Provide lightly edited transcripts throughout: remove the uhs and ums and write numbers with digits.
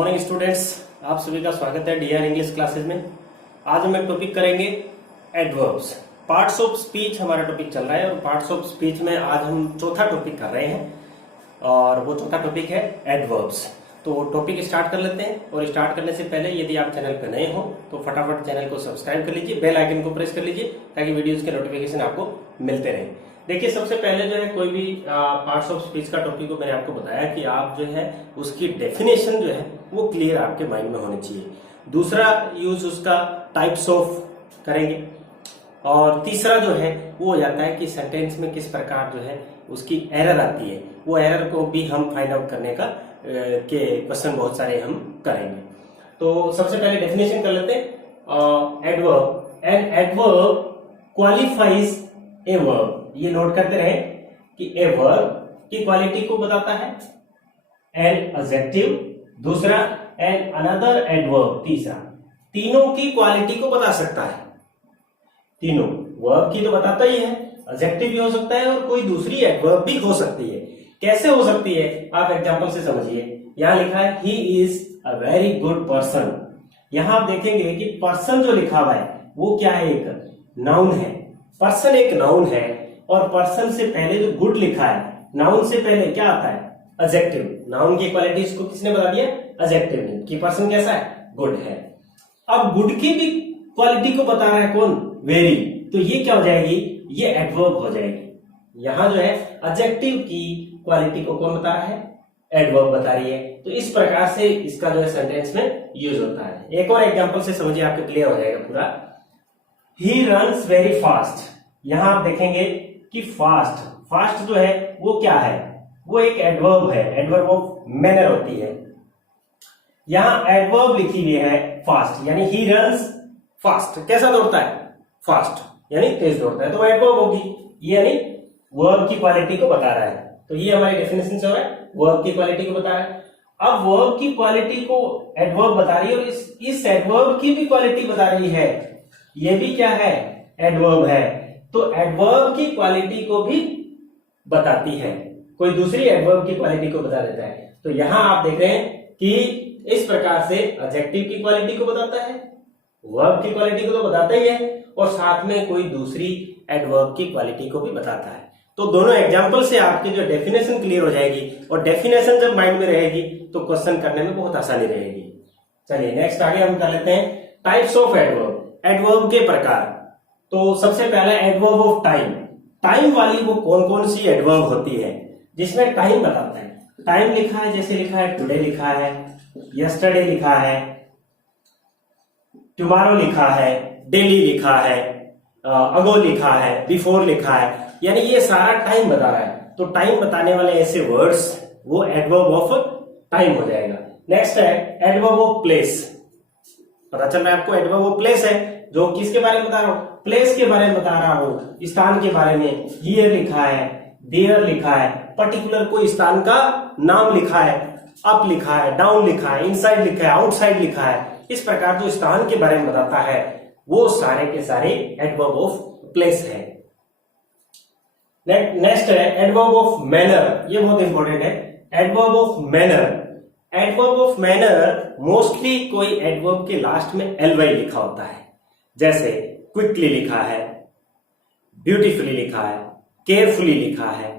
Morning students, आप सभी का स्वागत है डीआर इंग्लिश क्लासेस में। आज हम एक टॉपिक करेंगे एडवर्ब्स। पार्ट्स ऑफ स्पीच हमारा टॉपिक चल रहा है और पार्ट्स ऑफ स्पीच में आज हम चौथा टॉपिक कर रहे हैं और वो चौथा टॉपिक है एडवर्ब्स। तो टॉपिक स्टार्ट कर लेते हैं और स्टार्ट करने से पहले यदि आप चैनल पर नए हो तो फटाफट चैनल को सब्सक्राइब कर लीजिए, बेल आइकन को प्रेस कर लीजिए ताकि वीडियोज के नोटिफिकेशन आपको मिलते रहे। देखिए, सबसे पहले जो है कोई भी पार्ट्स ऑफ स्पीच का टॉपिक को मैंने आपको बताया कि आप जो है उसकी डेफिनेशन जो है वो क्लियर आपके माइंड में होनी चाहिए। दूसरा यूज उसका टाइप्स ऑफ करेंगे और तीसरा जो है वो हो जाता है कि सेंटेंस में किस प्रकार जो है उसकी एरर आती है, वो एरर को भी हम फाइंड आउट करने का के क्वेश्चन बहुत सारे हम करेंगे। तो सबसे पहले डेफिनेशन कर लेते हैं। Adverb, an adverb qualifies a verb. ये नोट करते रहे कि ए वर्ब की क्वालिटी को बताता है, एन एडजेक्टिव दूसरा, एन अनदर एडवर्ब तीसरा। तीनों की क्वालिटी को बता सकता है। तीनों वर्ब की तो बताता ही है, एडजेक्टिव भी हो सकता है और कोई दूसरी एडवर्ब भी हो सकती है। कैसे हो सकती है आप एग्जांपल से समझिए। यहां लिखा है he is a very good person. यहां आप देखेंगे कि पर्सन जो लिखा हुआ है वो क्या है, एक नाउन है। पर्सन एक नाउन है और पर्सन से पहले जो गुड लिखा है, नाउन से पहले क्या आता है, एडजेक्टिव। नाउन की क्वालिटी इसको किसने बता दिया, एडजेक्टिव ने, कि पर्सन कैसा है, गुड है। अब गुड की भी क्वालिटी को बता रहा है कौन, वेरी। तो ये क्या हो जाएगी, ये एडवर्ब हो जाएगी। यहां जो है एडजेक्टिव की क्वालिटी को कौन बता रहा है, एडवर्ब बता रही है। तो इस प्रकार से इसका जो है सेंटेंस में यूज होता है। एक और एग्जांपल से समझिए, आपको क्लियर हो जाएगा पूरा। He runs very fast. यहां आप देखेंगे कि फास्ट, फास्ट जो है वो क्या है, वो एक एडवर्ब है, एडवर्ब ऑफ मैनर होती है। यहां एडवर्ब लिखी हुई है फास्ट, यानी ही रन्स फास्ट। कैसा दौड़ता है, फास्ट, यानी तेज दौड़ता है, तो एडवर्ब होगी। ये यानी वर्ब की क्वालिटी को बता रहा है। तो ये हमारी डेफिनेशन से हो रहा है, वर्ब की क्वालिटी को बता रहा है। अब वर्ब की क्वालिटी को एडवर्ब बता रही है और इस एडवर्ब की भी क्वालिटी बता रही है। ये भी क्या है, एडवर्ब है। तो एडवर्ब की क्वालिटी को भी बताती है, कोई दूसरी एडवर्ब की क्वालिटी को बता देता है। तो यहां आप देख रहे हैं कि इस प्रकार से एडजेक्टिव की क्वालिटी को बताता है, वर्ब की क्वालिटी को तो बताता ही है और साथ में कोई दूसरी एडवर्ब की क्वालिटी को भी बताता है। तो दोनों एग्जांपल से आपकी जो डेफिनेशन क्लियर हो जाएगी और डेफिनेशन जब माइंड में रहेगी तो क्वेश्चन करने में बहुत आसानी रहेगी। चलिए नेक्स्ट आगे हम कर लेते हैं टाइप्स ऑफ एडवर्ब, एडवर्ब के प्रकार। तो सबसे पहला एडवर्ब ऑफ टाइम। टाइम वाली वो कौन कौन सी एडवर्ब होती है जिसमें टाइम बताता है। टाइम लिखा है, जैसे लिखा है टुडे लिखा है, यस्टरडे लिखा है, टुमारो लिखा है, डेली लिखा है, अगो लिखा है, बिफोर लिखा है, यानी ये सारा टाइम बता रहा है। तो टाइम बताने वाले ऐसे वर्ड्स वो एडवर्ब ऑफ टाइम हो जाएगा। नेक्स्ट है एडवर्ब ऑफ प्लेस। पता चल रहा है आपको, एडवर्ब ऑफ प्लेस है जो किसके बारे में बता रहा हूं, प्लेस के बारे में बता रहा हूं, स्थान के बारे में। हियर लिखा है, देयर लिखा है, पर्टिकुलर कोई स्थान का नाम लिखा है, अप लिखा है, डाउन लिखा है, इनसाइड लिखा है, आउटसाइड लिखा है। इस प्रकार जो स्थान के बारे में बताता है वो सारे के सारे एडवर्ब ऑफ प्लेस है। नेक्स्ट है एडवर्ब ऑफ मैनर। ये बहुत इंपॉर्टेंट है, adverb of manner. Adverb of manner mostly कोई एडवर्ब के लास्ट में एलवाई लिखा होता है, जैसे क्विकली लिखा है, ब्यूटीफुली लिखा है, केयरफुली लिखा है।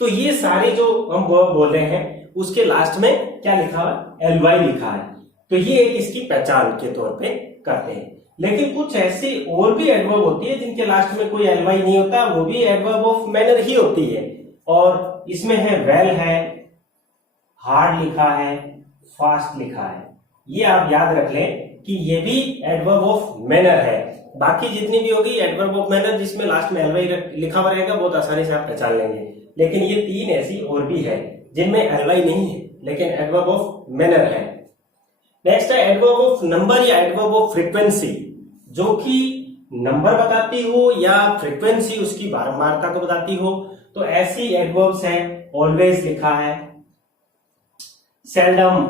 तो ये सारे जो हम वर्ब बोल रहे हैं उसके लास्ट में क्या लिखा हुआ, एलवाई लिखा है। तो ये एक इसकी पहचान के तौर पे करते हैं। लेकिन कुछ ऐसी और भी एडवर्ब होती है जिनके लास्ट में कोई एलवाई नहीं होता, वो भी एडवर्ब ऑफ मैनर ही होती है। और इसमें है वेल है, हार्ड लिखा है, फास्ट लिखा है। ये आप याद रख लें कि ये भी एडवर्ब ऑफ मैनर है। बाकी जितनी भी होगी एडवर्ब ऑफ मैनर जिसमें लास्ट में एलवाई लिखा हुआ रहेगा बहुत आसानी से आप पहचान लेंगे। लेकिन ये तीन ऐसी और भी है जिनमें एलवाई नहीं है लेकिन एडवर्ब ऑफ मैनर है। नेक्स्ट है एडवर्ब ऑफ नंबर या एडवर्ब ऑफ फ्रीक्वेंसी, जो कि नंबर बताती हो या फ्रीक्वेंसी उसकी बारंबारता को बताती हो। तो ऐसी एडवर्ब्स हैं, ऑलवेज लिखा है, seldom,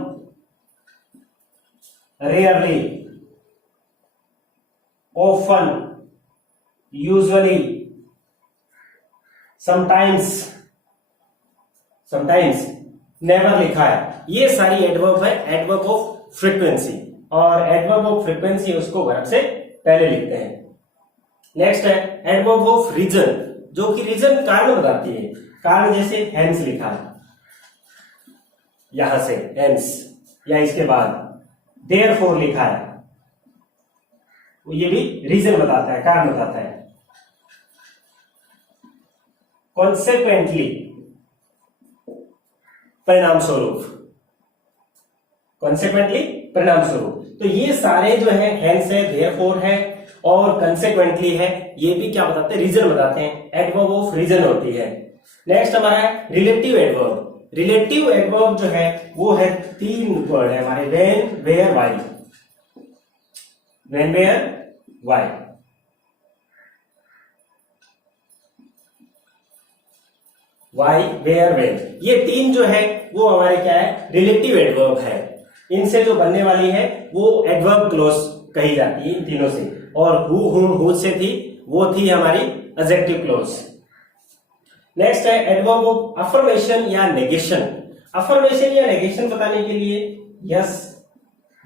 rarely, often, usually, sometimes never लिखा है। ये सारी एडवर्ब है, एडवर्ब ऑफ फ्रीक्वेंसी, और एडवर्ब ऑफ फ्रीक्वेंसी उसको वर्ब से पहले लिखते हैं। नेक्स्ट है एडवर्ब ऑफ रीजन, जो कि रीजन कारण बताती है। कारण जैसे हेंस लिखा है, यहां से हेंस, या इसके बाद देयरफॉर लिखा है, ये भी रीजन बताता है, कारण बताता है। कॉन्सेक्वेंटली, परिणाम स्वरूप, कॉन्सेक्वेंटली परिणाम स्वरूप। तो ये सारे जो है हेंस है, देयरफॉर है और कंसेक्वेंटली है, ये भी क्या बताते हैं, रीजन बताते हैं, एडवर्ब ऑफ रीजन होती है। नेक्स्ट हमारा है रिलेटिव एडवर्ब। रिलेटिव एडवर्ब जो है वो है 3 वर्ड है हमारे, when, where, why. When, where, why. Why, where, when, ये 3 जो है वो हमारे क्या है, रिलेटिव एडवर्ब है। इनसे जो बनने वाली है वो एडवर्ब क्लॉज कही जाती है इन तीनों से, और हु, हुम, हुज से थी वो थी हमारी एडजेक्टिव क्लॉज। नेक्स्ट है एडवर्ब ऑफ अफर्मेशन या नेगेशन। अफर्मेशन या नेगेशन बताने के लिए यस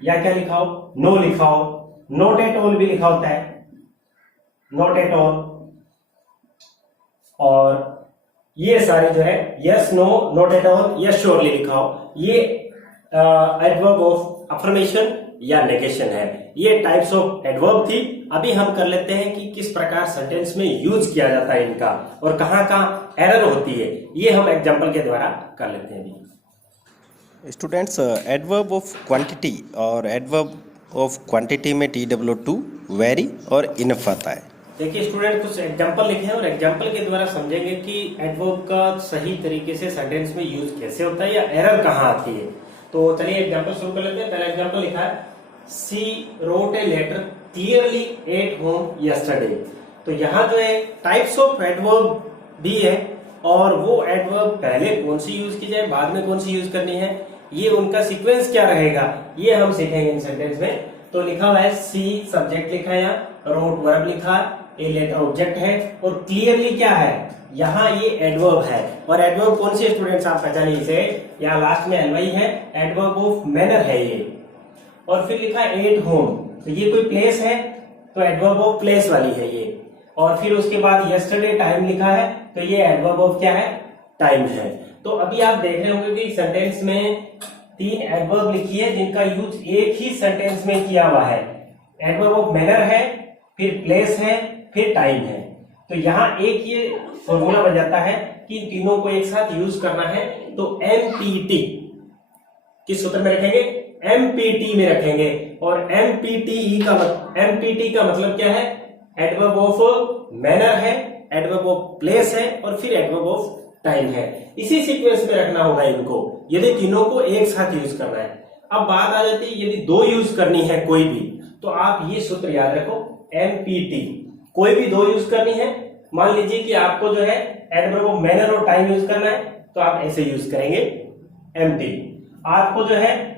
या क्या लिखाओ, नो लिखाओ, नॉट एट ऑल भी लिखा होता है, नॉट एट ऑल, और ये सारे जो है yes, no, not at all, yes, surely लिखाओ, ये एडवर्ब ऑफ अफर्मेशन या नेगेशन है। ये टाइप्स ऑफ एडवर्ब थी। अभी हम कर लेते हैं कि किस प्रकार सेंटेंस में यूज किया जाता है इनका, और कहां कहां एरर होती है, ये हम एग्जांपल के द्वारा कर लेते हैं। स्टूडेंट्स, एडवर्ब ऑफ क्वांटिटी और एडवर्ब ऑफ क्वांटिटी में TW2 वेरी और इनफ आता है। देखिए स्टूडेंट, कुछ एग्जांपल लिखे हैं और एग्जांपल के द्वारा समझेंगे कि एडवर्ब का सही तरीके से सेंटेंस में यूज कैसे होता है या एरर कहां आती है। तो चलिए एग्जांपल शुरू कर लेते हैं। पहला एग्जांपल लिखा है, she wrote a letter clearly at home yesterday. तो यहाँ जो है टाइप्स ऑफ एडवर्ब भी है, और वो एडवर्ब पहले कौन सी यूज की जाए, बाद में कौन सी यूज करनी है, ये उनका सीक्वेंस क्या रहेगा, ये हम सीखेंगे इन सेंटेंस में। तो लिखा हुआ है सी सब्जेक्ट लिखा है, यहाँ रोट वर्ब लिखा है, ए लेटर ऑब्जेक्ट है, और क्लियरली क्या है, यहाँ ये एडवर्ब है। और एडवर्ब कौन सी स्टूडेंट्स आप पहचानिए इसे, यहाँ लास्ट में एलवाई है, एडवर्ब ऑफ मैनर है ये। और फिर लिखा है एट होम, तो ये कोई प्लेस है, तो एडवर्ब ऑफ प्लेस वाली है ये। और फिर उसके बाद यस्टरडे टाइम लिखा है, तो ये एडवर्ब ऑफ क्या है, टाइम है। तो अभी आप देख रहे होंगे कि सेंटेंस में 3 एडवर्ब लिखी है जिनका यूज एक ही सेंटेंस में किया हुआ है। एडवर्ब ऑफ मैनर है, फिर प्लेस है, फिर टाइम है। तो यहाँ एक ये फॉर्मूला बन जाता है कि इन तीनों को एक साथ यूज करना है, तो MPT किस सूत्र में रखेंगे, MPT में रखेंगे। और MPT का मतलब क्या है, एडवर्ब ऑफ मैनर है, एडवर्ब ऑफ प्लेस है, और फिर एडवर्ब ऑफ टाइम है। इसी सीक्वेंस में रखना होगा इनको, यदि तीनों को एक साथ यूज करना है। अब बात आ जाती है यदि 2 यूज करनी है कोई भी, तो आप ये सूत्र याद रखो, MPT। कोई भी 2 यूज करनी है, मान लीजिए कि आपको जो है एडवर्ब ऑफ मैनर और टाइम यूज करना है, तो आप ऐसे यूज करेंगे MT। आपको जो है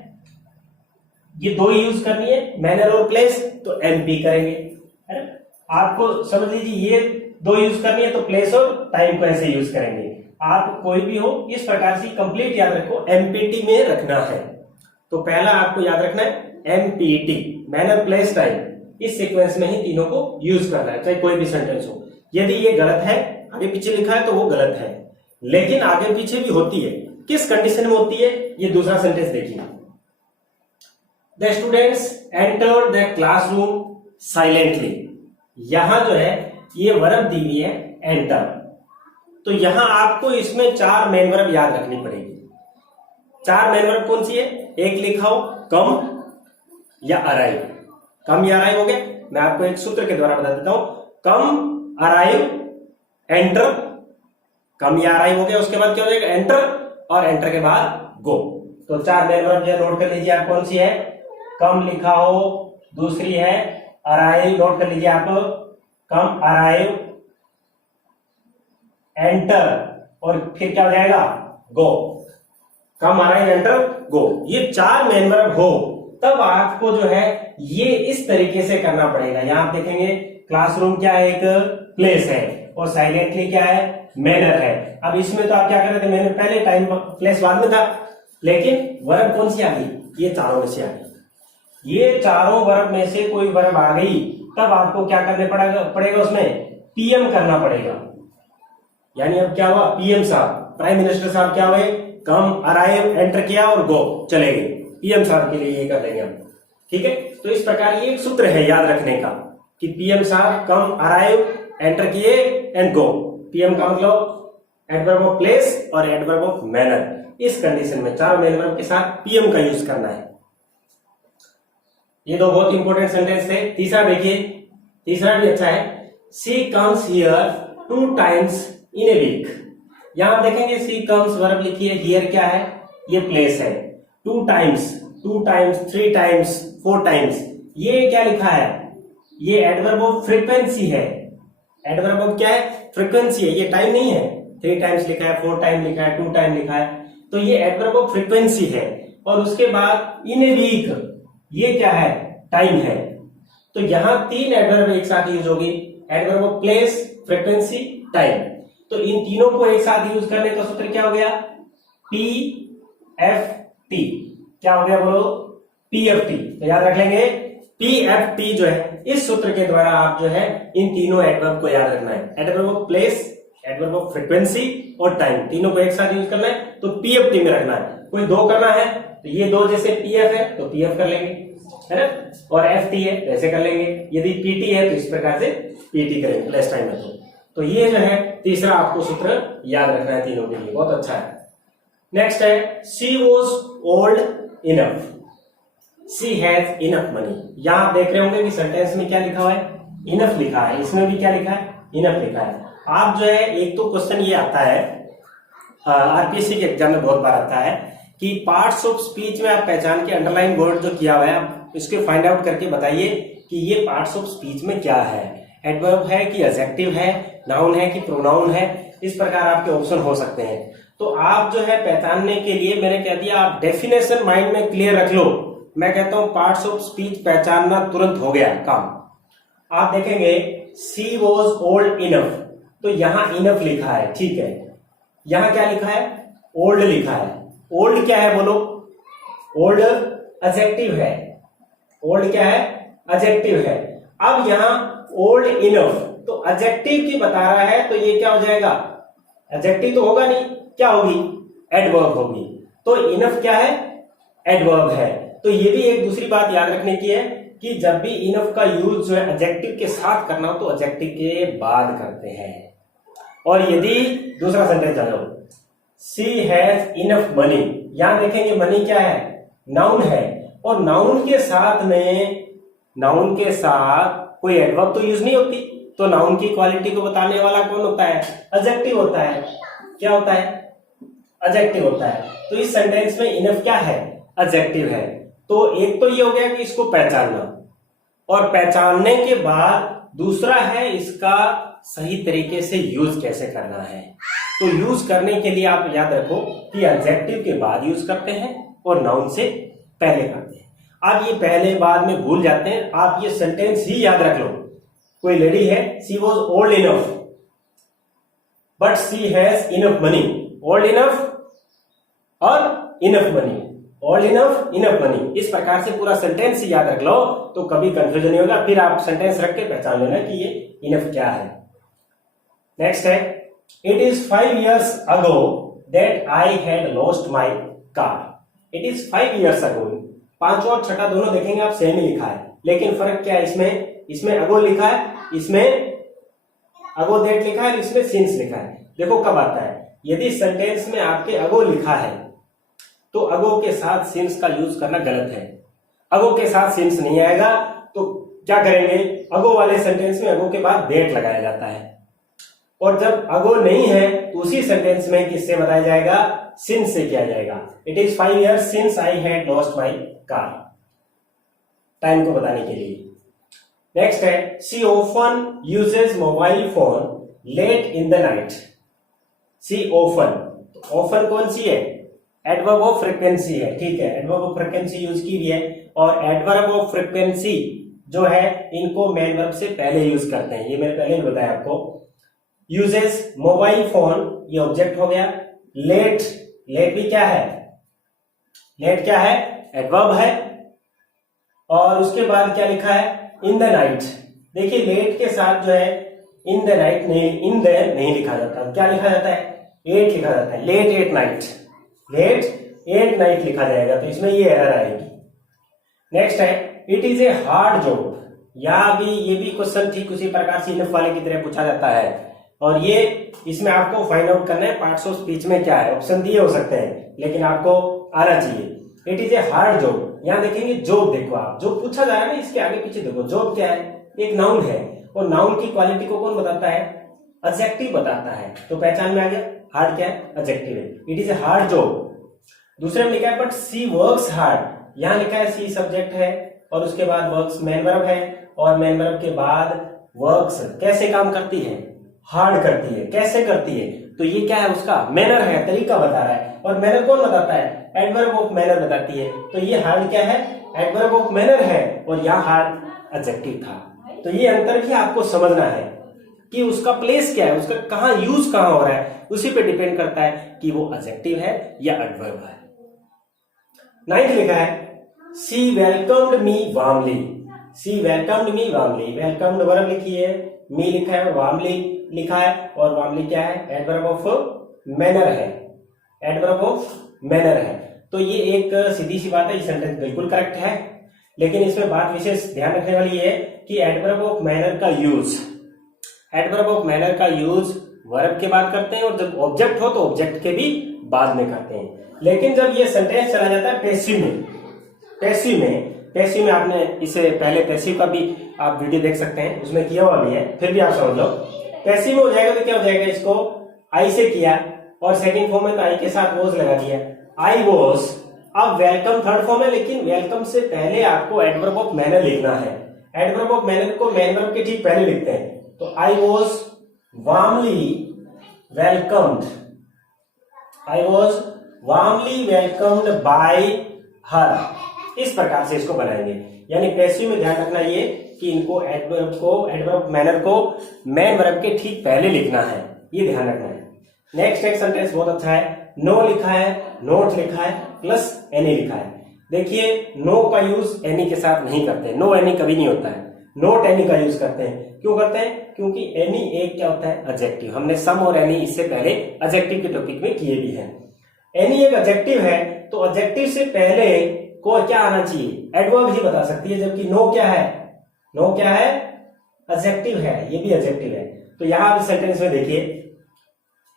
ये 2 यूज करनी है, मैनर और प्लेस, तो MP करेंगे, है ना। आपको समझ लीजिए ये 2 यूज करनी है, तो प्लेस और टाइम को ऐसे यूज करेंगे। आप कोई भी हो इस प्रकार से कंप्लीट याद रखो, MPT में रखना है। तो पहला आपको याद रखना है MPT, मैनर, प्लेस, टाइम, इस सीक्वेंस में ही तीनों को यूज करना है, चाहे कोई भी सेंटेंस हो। यदि ये गलत है, आगे पीछे लिखा है, तो वो गलत है, लेकिन आगे पीछे भी होती है। किस कंडीशन में होती है, ये दूसरा सेंटेंस देखिए, the students entered the classroom silently. यहां जो है ये वर्ब दी हुई है एंटर, तो यहां आपको इसमें 4 मेन वर्ब याद रखनी पड़ेगी। 4 मेन वर्ब कौन सी है, एक लिखाओ कम या अराइव। कम या अराइव हो गए, मैं आपको एक सूत्र के द्वारा बता देता हूं, कम, अराइव, एंटर। कम या अराइव हो गया, उसके बाद क्या हो जाएगा, एंटर, और एंटर के बाद गो। तो 4 मेन वर्ब जो नोट कर लीजिए आप, कौन सी है, कम लिखा हो, दूसरी है अराइव, नोट कर लीजिए आप, कम, अराइव, एंटर, और फिर क्या हो जाएगा, गो। कम, अराइव, एंटर, गो, ये 4 मेन वर्ब हो, तब आपको जो है ये इस तरीके से करना पड़ेगा। यहां आप देखेंगे क्लासरूम क्या है, एक प्लेस है, और साइलेंटली क्या है, मैनर है। अब इसमें तो आप क्या कर रहे थे, मैनर पहले, टाइम प्लेस बाद में था, लेकिन वर्ब कौन सी आ गई, ये चारों में से आ गई। ये चारों वर्ब में से कोई वर्ब आ गई, तब आपको क्या करने पड़ेगा उसमें पीएम करना पड़ेगा। यानी अब क्या हुआ, पीएम साहब, प्राइम मिनिस्टर साहब क्या हुए, कम, अराइव, एंटर किया और गो, चले गए। पीएम साहब के लिए ये कर देंगे हम, ठीक है। तो इस प्रकार ये एक सूत्र है याद रखने का कि पीएम साहब कम, अराइव, एंटर किए एंड गो। पीएम का मतलब एडवर्ब ऑफ प्लेस और एडवर्ब ऑफ मैनर। इस कंडीशन में चार मेन वर्ब के साथ पीएम का यूज करना है। ये दो बहुत इंपॉर्टेंट सेंटेंस थे। तीसरा देखिए, तीसरा भी अच्छा है। She comes here 2 times in a week. यहां देखेंगे सी कम्स वर्ब लिखी है, हियर क्या है, ये प्लेस है। 2 times, 3 times, 4 times, ये क्या लिखा है, ये एडवर्ब ऑफ फ्रीक्वेंसी है। एडवर्ब ऑफ क्या है, फ्रीक्वेंसी है, ये टाइम नहीं है। 3 times लिखा है, 4 times लिखा है, 2 times लिखा है, तो ये एडवर्ब ऑफ फ्रीक्वेंसी है। और उसके बाद इन ए वीक, ये क्या है, टाइम है। तो यहां 3 एडवर्ब एक साथ यूज होगी, adverb of place, frequency, time. तो इन तीनों को एक साथ यूज करने का सूत्र क्या हो गया, PFT। क्या हो गया बोलो, PFT। तो याद रख लेंगे PFT जो है, इस सूत्र के द्वारा आप जो है इन तीनों एडवर्ब को याद रखना है। Adverb of place, adverb of frequency और टाइम, तीनों को एक साथ यूज करना है, तो PFT में रखना है। कोई दो करना है तो ये दो, जैसे PF है तो PF कर लेंगे, है ना, और FT है तो ऐसे कर लेंगे। यदि PT है तो इस प्रकार से PT करेंगे, प्लेस टाइम है तो ये जो है तीसरा आपको सूत्र याद रखना है तीनों के लिए, बहुत अच्छा है। नेक्स्ट है she was old enough, she has enough money. यहां आप देख रहे होंगे कि सेंटेंस में क्या लिखा हुआ है, इनफ लिखा है, इसमें भी क्या लिखा है, इनफ लिखा है। आप जो है, एक तो क्वेश्चन ये आता है आरपीएससी के एग्जाम में बहुत बार आता है कि पार्ट्स ऑफ स्पीच में आप पहचान के अंडरलाइन बोर्ड जो किया हुआ है, आप इसके फाइंड आउट करके बताइए कि ये पार्ट्स ऑफ स्पीच में क्या है, एडवर्ब है कि एडजेक्टिव है, नाउन है कि प्रोनाउन है। इस प्रकार आपके ऑप्शन हो सकते हैं। तो आप जो है पहचानने के लिए मैंने कह दिया, आप डेफिनेशन माइंड में क्लियर रख लो। मैं कहता हूं पार्ट्स ऑफ स्पीच पहचानना तुरंत हो गया काम। आप देखेंगे शी वॉज ओल्ड इनफ, तो यहां इनफ लिखा है, ठीक है। यहां क्या लिखा है, ओल्ड लिखा है। ओल्ड क्या है बोलो, ओल्ड एडजेक्टिव है। ओल्ड क्या है, एडजेक्टिव है। अब यहां ओल्ड इनफ, तो एडजेक्टिव की बता रहा है, तो ये क्या हो जाएगा, एडजेक्टिव तो होगा नहीं, क्या होगी, एडवर्ब होगी। तो इनफ क्या है, एडवर्ब है। तो ये भी एक दूसरी बात याद रखने की है कि जब भी इनफ का यूज जो है एडजेक्टिव के साथ करना हो तो एडजेक्टिव के बाद करते हैं। और यदि दूसरा सेंटेंस चलो, शी हैज इनफ मनी, यहां देखेंगे मनी क्या है, नाउन है। और नाउन के साथ में, नाउन के साथ कोई एडवर्ब तो यूज नहीं होती, तो नाउन की क्वालिटी को बताने वाला कौन होता है, एडजेक्टिव होता है। क्या होता है, एडजेक्टिव होता है। तो इस सेंटेंस में इनफ क्या है, एडजेक्टिव है। तो एक तो ये हो गया कि इसको पहचानना, और पहचानने के बाद दूसरा है इसका सही तरीके से यूज कैसे करना है। तो यूज करने के लिए आप याद रखो कि एडजेक्टिव के बाद यूज करते हैं और नाउन से पहले करते हैं। आप ये पहले बाद में भूल जाते हैं, आप ये सेंटेंस ही याद रख लो। कोई लेडी है, she was old enough but she has enough money. Old enough और enough money, old enough, enough money, इस प्रकार से पूरा सेंटेंस ही याद रख लो तो कभी कंफ्यूजन नहीं होगा। फिर आप सेंटेंस रख के पहचान लेना कि ये इनफ क्या है। नेक्स्ट है, it is 5 years ago that I had lost my car। It is 5 years ago, पांचवा और छठा दोनों देखेंगे आप सेम ही लिखा है, लेकिन फर्क क्या है, इसमें अगो लिखा है, इसमें अगो दैट लिखा है, इसमें सिंस लिखा है। देखो कब आता है, यदि सेंटेंस में आपके अगो लिखा है तो अगो के साथ सिंस का यूज करना गलत है। अगो के साथ सिंस नहीं आएगा तो क्या करेंगे, अगो वाले सेंटेंस में अगो के बाद दैट लगाया जाता है। और जब अगो नहीं है तो उसी सेंटेंस में किससे बताया जाएगा, सिंस से किया जाएगा। It is 5 years since I had lost my car, time को बताने के लिए। नेक्स्ट है, she often uses mobile phone late in the night. See often, often कौन सी है, एडवर्ब ऑफ फ्रीक्वेंसी है, ठीक है, एडवर्ब ऑफ फ्रीक्वेंसी यूज की हुई है। और एडवर्ब ऑफ फ्रीक्वेंसी जो है इनको मेन वर्ब से पहले यूज करते हैं, ये मैंने पहले ही बताया आपको। यूजेस मोबाइल फोन, ये ऑब्जेक्ट हो गया। लेट, लेट भी क्या है, लेट क्या है, एडवर्ब है। और उसके बाद क्या लिखा है, इन द नाइट। देखिए लेट के साथ जो है इन द नाइट नहीं, इन द नहीं लिखा जाता, क्या लिखा जाता है, एट लिखा जाता है। Late at night, late at night लिखा जाएगा, तो इसमें ये एरर आएगी। नेक्स्ट है it is a hard job. यहाँ भी ये भी क्वेश्चन ठीक उसी प्रकार से इनफ वाले की तरह पूछा जाता है, और ये इसमें आपको फाइंड आउट करना है पार्ट्स ऑफ स्पीच में क्या है। ऑप्शन दिए हो सकते हैं लेकिन आपको आना चाहिए। It is a hard job, यहाँ देखेंगे जॉब, देखो आप जो पूछा जा रहा है ना इसके आगे पीछे देखो, जॉब क्या है, एक नाउन है, और नाउन की क्वालिटी को कौन बताता है, एडजेक्टिव बताता है। तो पहचान में आ गया, हार्ड क्या है, एडजेक्टिव है। It is a hard job. दूसरे में लिखा है बट सी वर्क्स हार्ड, यहाँ लिखा है सी सब्जेक्ट है और उसके बाद वर्क्स मैन वर्ब है, और मैन वर्ब के बाद वर्क्स कैसे काम करती है, हार्ड करती है। कैसे करती है, तो ये क्या है, उसका मैनर है, तरीका बता रहा है। और मैनर कौन बताता है, एडवर्ब ऑफ मैनर बताती है। तो ये हार्ड क्या है, एडवर्ब ऑफ मैनर है, और यहाँ हार्ड एडजेक्टिव था। तो ये अंतर भी आपको समझना है कि उसका प्लेस क्या है, उसका कहाँ यूज कहाँ हो रहा है, उसी पे डिपेंड करता है कि वो एडजेक्टिव है या एडवर्ब है। 9th लिखा है सी वेलकम्ड मी वार्मली। सी वेलकम्ड मी वार्मली, वेलकम्ड वर्ब लिखी है, मी लिखा है, वार्मली लिखा है, और वार्मली क्या है, एडवर्ब ऑफ मैनर है, एडवर्ब ऑफ मैनर है। तो ये एक सीधी सी बात है, ये सेंटेंस बिल्कुल करेक्ट है, लेकिन इसमें बात विशेष ध्यान रखने वाली है कि एडवर्ब ऑफ मैनर का यूज, एडवर्ब ऑफ मैनर का यूज वर्ब के बाद करते हैं, और जब ऑब्जेक्ट हो तो ऑब्जेक्ट के भी बाद में करते हैं। लेकिन जब ये सेंटेंस चला जाता है पैसिव में, पैसिव में आपने इसे पहले पैसिव का भी आप वीडियो देख सकते हैं, उसमें किया हुआ भी है, फिर भी आप समझ लो। पैसिव में हो जाएगा तो क्या हो जाएगा, इसको आई से किया और सेकंड फॉर्म में तो आई के साथ वॉज लगा दिया, आई वॉज। अब वेलकम थर्ड फॉर्म है, लेकिन वेलकम से पहले आपको एडवर्ब ऑफ मैनर लिखना है। एडवर्ब ऑफ मैनर को मैन वर्ब के ठीक पहले लिखते हैं, तो I was warmly welcomed, I was warmly welcomed bye हर। इस प्रकार से इसको बनाएंगे। यानी पैसिव में ध्यान रखना ये कि इनको एडवर्ब मैनर को मैन वर्ब के ठीक पहले लिखना है, ये ध्यान रखना है। नेक्स्ट एक सेंटेंस बहुत अच्छा है, नो लिखा है, नोट लिखा है, प्लस एनी लिखा है। देखिए नो का यूज एनी के साथ नहीं करते, नो एनी कभी नहीं होता है, नोट एनी का यूज करते हैं। क्यों करते हैं, क्योंकि एनी एक क्या होता है, एडजेक्टिव। हमने सम और एनी इससे पहले एडजेक्टिव के टॉपिक में किए भी हैं। एनी एक एडजेक्टिव है, तो एडजेक्टिव से पहले को क्या आना चाहिए, एडवर्ब ही बता सकती है, जबकि नो क्या है, नो क्या है, एडजेक्टिव है, ये भी एडजेक्टिव है। तो यहां भी सेंटेंस में देखिए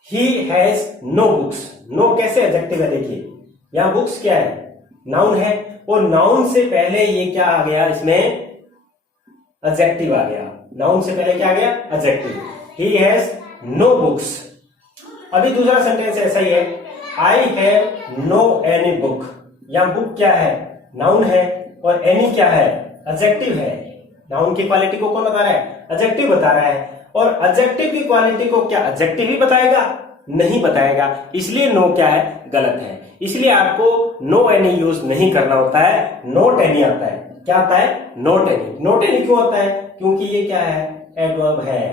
he has no books, no कैसे एडजेक्टिव है, देखिए यहां बुक्स क्या है, नाउन है, और नाउन से पहले ये क्या आ गया, इसमें एडजेक्टिव आ गया। नाउन से पहले क्या आ गया, adjective. He has no books. अभी दूसरा सेंटेंस ऐसा ही है, I have no any book. यहां बुक क्या है, नाउन है, और एनी क्या है, एडजेक्टिव है। नाउन की क्वालिटी को कौन बता रहा है, एडजेक्टिव बता रहा है, और एडजेक्टिव की क्वालिटी को क्या एडजेक्टिव ही बताएगा, नहीं बताएगा, इसलिए नो क्या है, गलत है। इसलिए आपको नो एनी यूज नहीं करना होता है, नोट एनी आता है। क्या आता है, नोट एनी। नोट एनी क्यों होता है, क्योंकि ये क्या है, एडवर्ब है,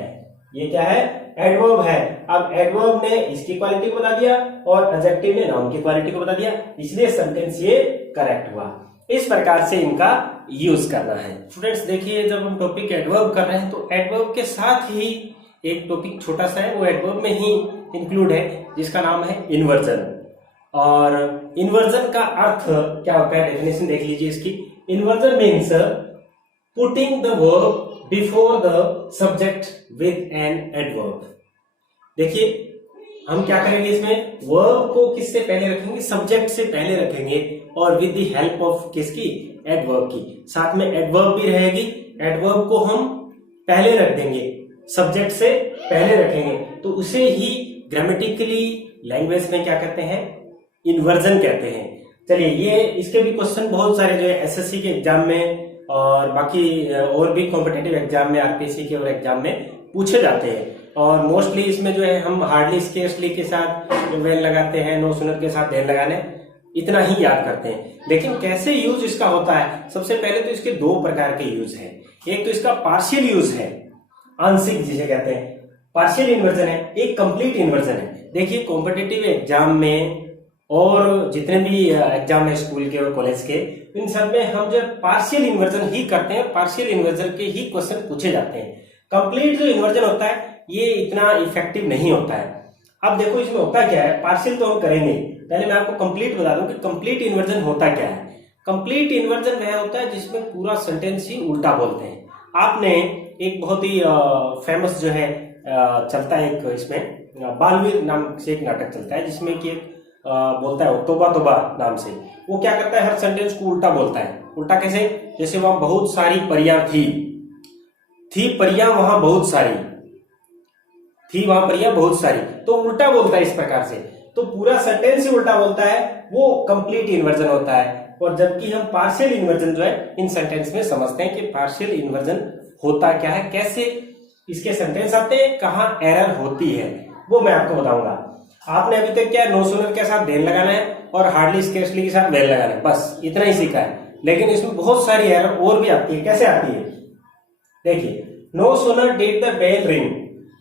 ये क्या है, एडवर्ब है। अब एडवर्ब ने इसकी क्वालिटी को बता दिया और एडजेक्टिव ने नाउन की क्वालिटी को बता दिया, इसलिए सेंटेंस ये करेक्ट हुआ। इस प्रकार से इनका यूज करना है। स्टूडेंट्स देखिए, जब हम टॉपिक एडवर्ब कर रहे हैं तो एडवर्ब के साथ ही एक टॉपिक छोटा सा है, वो एडवर्ब में ही इंक्लूड है, जिसका नाम है इन्वर्जन। और इन्वर्जन का अर्थ क्या होता है, डेफिनेशन देख लीजिए इसकी। Inversion means putting the verb before the subject with an adverb. देखिए हम क्या करेंगे, इसमें वर्ब को किससे पहले रखेंगे, सब्जेक्ट से पहले रखेंगे, और विद द हेल्प ऑफ किसकी, एडवर्ब की। साथ में एडवर्ब भी रहेगी, एडवर्ब को हम पहले रख देंगे, सब्जेक्ट से पहले रखेंगे, तो उसे ही ग्रामेटिकली लैंग्वेज में क्या कहते हैं, इन्वर्जन कहते हैं। चलिए ये इसके भी क्वेश्चन बहुत सारे जो है एसएससी के एग्जाम में और बाकी और भी कॉम्पिटेटिव एग्जाम में, आरपीएससी के और एग्जाम में पूछे जाते हैं। और मोस्टली इसमें जो है हम हार्डली स्केर्सली के साथ वेल लगाते हैं, नो सुनर के साथ वेल लगाने, इतना ही याद करते हैं। लेकिन कैसे यूज इसका होता है, सबसे पहले तो इसके दो प्रकार के यूज है। एक तो इसका पार्शियल यूज है, आंशिक जिसे कहते हैं, पार्शियल इन्वर्जन है, एक कंप्लीट इन्वर्जन है। देखिए कॉम्पिटिटिव एग्जाम में और जितने भी एग्जाम है स्कूल के और कॉलेज के, इन सब में हम जो पार्शियल इन्वर्जन ही करते हैं, पार्शियल इन्वर्जन के ही क्वेश्चन पूछे जाते हैं। कंप्लीट जो इन्वर्जन होता है ये इतना इफेक्टिव नहीं होता है। अब देखो इसमें होता क्या है, पार्शियल तो हम करेंगे, पहले मैं आपको कंप्लीट बता दूं कि कंप्लीट इन्वर्जन होता क्या है। कंप्लीट इन्वर्जन वह होता है जिसमें पूरा सेंटेंस ही उल्टा बोलते हैं। आपने एक बहुत ही फेमस जो है चलता है एक इसमें बालवीर नाम से एक नाटक चलता है जिसमें कि एक बोलता है तोबा तोबा नाम से। वो क्या करता है, हर सेंटेंस को उल्टा बोलता है। उल्टा कैसे, जैसे वहां बहुत सारी परियां थी परियां वहां बहुत सारी थी, वहां परियां बहुत सारी, तो उल्टा बोलता है इस प्रकार से। तो पूरा सेंटेंस ही उल्टा बोलता है, वो कंप्लीट इन्वर्जन होता है। और जबकि हम पार्शियल इन्वर्जन जो है इन सेंटेंस में समझते हैं कि पार्शियल इन्वर्जन होता क्या है, कैसे इसके सेंटेंस आते हैं, कहां एरर होती है, वो मैं आपको बताऊंगा। आपने अभी तक क्या नो सूनर के साथ देन लगाना है और हार्डली स्केर्सली के साथ वेल लगाना है, बस इतना ही सीखा है। लेकिन इसमें बहुत सारी एरर और भी आती है। कैसे आती है, देखिए no sooner did the bell ring,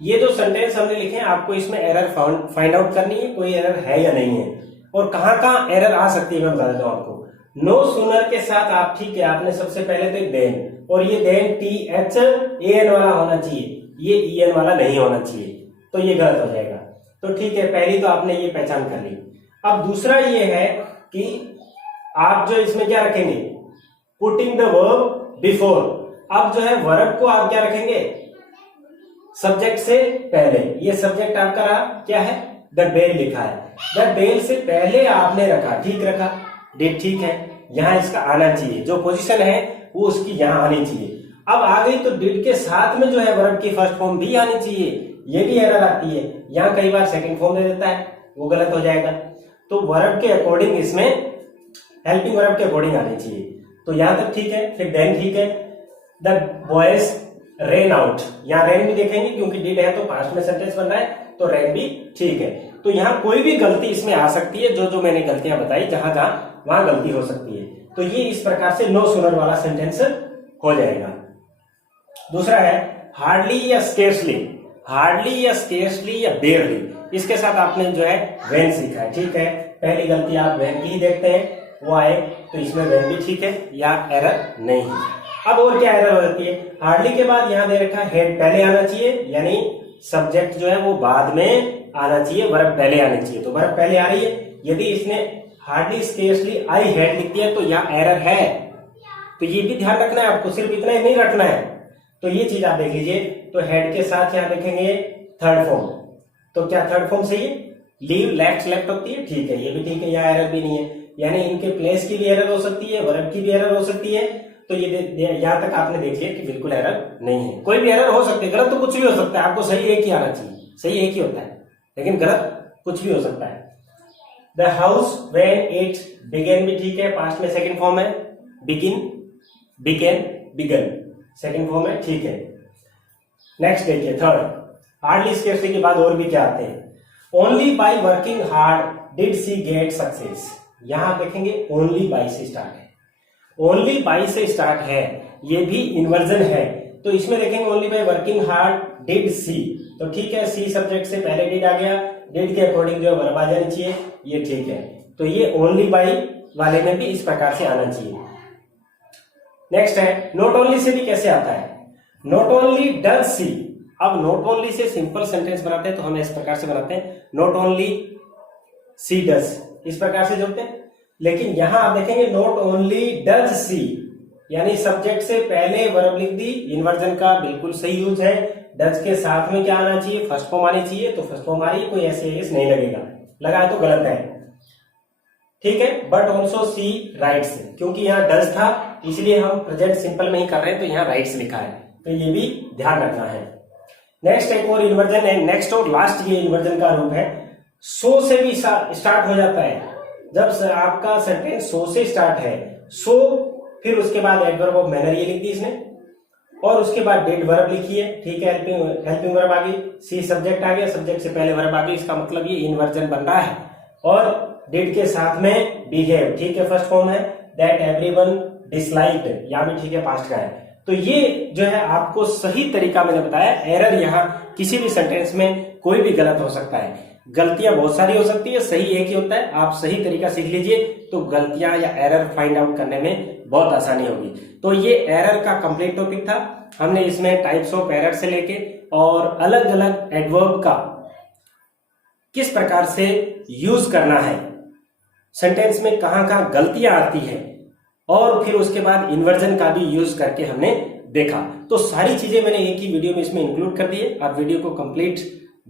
ये जो सेंटेंस हमने लिखे हैं आपको इसमें एरर फाइंड आउट करनी है, कोई एरर है या नहीं है और कहां कहां एरर आ सकती है मैं बता देता हूं आपको। नो सूनर के साथ आप ठीक है, आपने सबसे पहले तो देन, और ये देन THAN वाला होना चाहिए, ये EN वाला नहीं होना चाहिए, तो ये गलत हो जाएगा। तो ठीक है, पहली तो आपने ये पहचान कर ली। अब दूसरा ये है कि आप जो इसमें क्या रखेंगे, पुटिंग द वर्ब बिफोर। अब जो है वर्ब को आप क्या रखेंगे, सब्जेक्ट से पहले। ये सब्जेक्ट आपका रहा क्या है, द बेल लिखा है, द बेल से पहले आपने रखा, ठीक रखा, डिड ठीक है, यहां इसका आना चाहिए, जो पोजीशन है वो उसकी यहां आनी चाहिए। अब आ गई तो डिड के साथ में जो है वर्ब की फर्स्ट फॉर्म भी आनी चाहिए, ये भी एरर आती है। यहां कई बार सेकंड फॉर्म दे देता है, वो गलत हो जाएगा। तो वर्ब के अकॉर्डिंग इसमें हेल्पिंग वर्ब के अकॉर्डिंग आनी चाहिए, तो यहां तक ठीक है। फिर देन ठीक है, द बॉयज रेन आउट, यहाँ रेन भी देखेंगे क्योंकि डिड है तो पास्ट में सेंटेंस बन रहा है, तो रेन भी ठीक है। तो यहाँ कोई भी गलती इसमें आ सकती है, जो जो मैंने गलतियां बताई जहां जहां वहां गलती हो सकती है। तो ये इस प्रकार से नो सूनर वाला सेंटेंस हो जाएगा। दूसरा है हार्डली या स्केर्सली, हार्डली या स्केर्सली या बेयरली, इसके साथ आपने जो है वेन सीखा है, ठीक है। पहली गलती आप वेन की ही देखते हैं, वो आए तो इसमें वेन भी ठीक है, या एरर नहीं है। अब और क्या एरर हो जाती है, हार्डली के बाद यहां दे रखा है हेड पहले आना चाहिए, यानी सब्जेक्ट जो है वो बाद में आना चाहिए, वर्ब पहले आनी चाहिए, तो वर्ब पहले आ रही है। यदि इसने हार्डली स्केर्सली आई हेड लिख दिया तो यहाँ एरर है, तो ये भी ध्यान रखना है आपको, सिर्फ इतना ही नहीं रखना है। तो ये चीज आप देख लीजिए। तो हेड के साथ यहाँ देखेंगे थर्ड फॉर्म, तो क्या थर्ड फॉर्म सही है, लीव लेफ्ट लेफ्ट होती है, ठीक है, ये भी ठीक है, यहाँ एरर भी नहीं है। यानी इनके प्लेस की भी एरर हो सकती है, वर्ब की भी एरर हो सकती है। तो ये यहाँ तक आपने देख लिया कि बिल्कुल एरर नहीं है। कोई भी एरर हो सकती है, गलत तो कुछ भी हो सकता है, आपको सही एक ही आना चाहिए, सही एक ही होता है, लेकिन गलत कुछ भी हो सकता है। The house when it began भी ठीक है, पास्ट में सेकंड फॉर्म है, begin, began, begun second form है, ठीक है। नेक्स्ट देखिए थर्ड, हार्डली स्केर्सली के बाद और भी क्या आते हैं, only by working hard did she get success. यहां देखेंगे ओनली बाय से स्टार्ट है, ओनली बाय से स्टार्ट है, ये भी इन्वर्जन है। तो इसमें देखेंगे only by working hard did she, तो ठीक है, सी सब्जेक्ट से पहले डिड आ गया, डिड के अकॉर्डिंग जो वर्ब आ जानी चाहिए, ये ठीक है। तो ये ओनली बाय वाले में भी इस प्रकार से आना चाहिए। नेक्स्ट है नॉट ओनली से भी कैसे आता है, नॉट ओनली डज सी। अब not only say simple sentence बनाते हैं तो हम इस प्रकार से बनाते हैं, नॉट ओनली सी डज, इस प्रकार से जोड़ते हैं। लेकिन यहां आप देखेंगे नॉट ओनली डज सी, यानी सब्जेक्ट से पहले वर्ब लिख दी, इन्वर्जन का बिल्कुल सही यूज है। डज के साथ में क्या आना चाहिए, फर्स्ट फॉर्म आनी चाहिए, तो फर्स्ट फॉर्म आ रही है, कोई ऐसे एस नहीं लगेगा, लगा तो गलत है, ठीक है। बट ऑल्सो सी राइट्स, क्योंकि यहाँ डज था इसलिए हम प्रेजेंट सिंपल में ही कर रहे हैं, तो यहाँ राइट्स लिखा है, तो ये भी ध्यान रखना है। नेक्स्ट एक और इन्वर्जन है, नेक्स्ट और लास्ट ये इन्वर्जन का रूप है, सो से भी स्टार्ट हो जाता है। जब आपका सेंटेंस सो से स्टार्ट है, सो फिर उसके बाद एडवर्ब ऑफ मैनर ये लिख दी इसने, और उसके बाद डिड वर्ब लिखी है, ठीक है, हेल्पिंग वर्ब आ गई, सी सब्जेक्ट आ गया, सब्जेक्ट से पहले वर्ब आ गई, इसका मतलब ये इन्वर्जन बन रहा है। और डिड के साथ में बिहेव, ठीक है, फर्स्ट फॉर्म है, दैट एवरीवन डिसलाइक्ड, यहाँ भी ठीक है, पास्ट का है, तो ये जो है आपको सही तरीका मैंने बताया। एरर यहाँ किसी भी सेंटेंस में कोई भी गलत हो सकता है, गलतियां बहुत सारी हो सकती है, सही एक ही होता है। आप सही तरीका सीख लीजिए तो गलतियां या एरर फाइंड आउट करने में बहुत आसानी होगी। तो ये एरर का कंप्लीट टॉपिक था। हमने इसमें टाइप्स ऑफ एरर से लेके और अलग अलग एडवर्ब का किस प्रकार से यूज करना है, सेंटेंस में कहां कहां गलतियां आती है, और फिर उसके बाद इन्वर्जन का भी यूज करके हमने देखा। तो सारी चीजें मैंने एक ही वीडियो में इसमें इंक्लूड कर दी है। आप वीडियो को कंप्लीट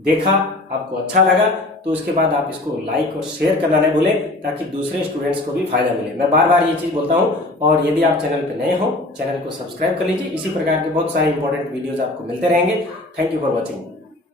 देखा, आपको अच्छा लगा तो उसके बाद आप इसको लाइक और शेयर करना नहीं भूलें, ताकि दूसरे स्टूडेंट्स को भी फायदा मिले। मैं बार बार ये चीज बोलता हूं। और यदि आप चैनल पे नए हो, चैनल को सब्सक्राइब कर लीजिए। इसी प्रकार के बहुत सारे इंपॉर्टेंट वीडियोज आपको मिलते रहेंगे। Thank you for watching.